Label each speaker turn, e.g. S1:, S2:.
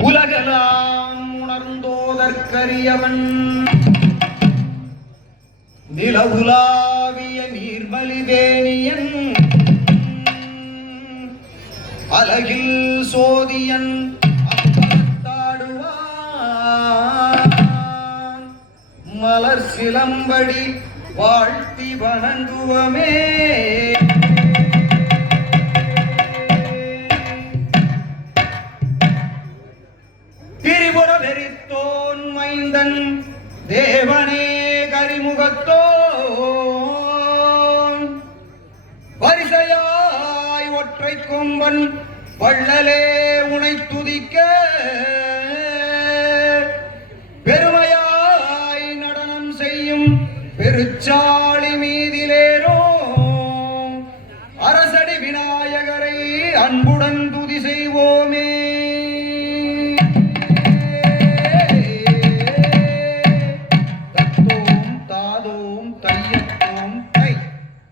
S1: உலகெல்லாம் உணர்ந்தோதற்கரியவன். நிலவுலாவிய நீர்மலிவேணியன் அலகில் சோதியன் மலர் சிலம்படி வாழ்த்தி வணங்குவமே. வெறித்தோன் மைந்தன் தேவனே கரிமுகத்தோன். வரிசையாய் ஒற்றை கொம்பன் வள்ளலே உனை துதிக்க. பெருமையாய் நடனம் செய்யும் பெருச்சாளி மீதிலேரோ அரசடி விநாயகரை அன்புடன் Thank you.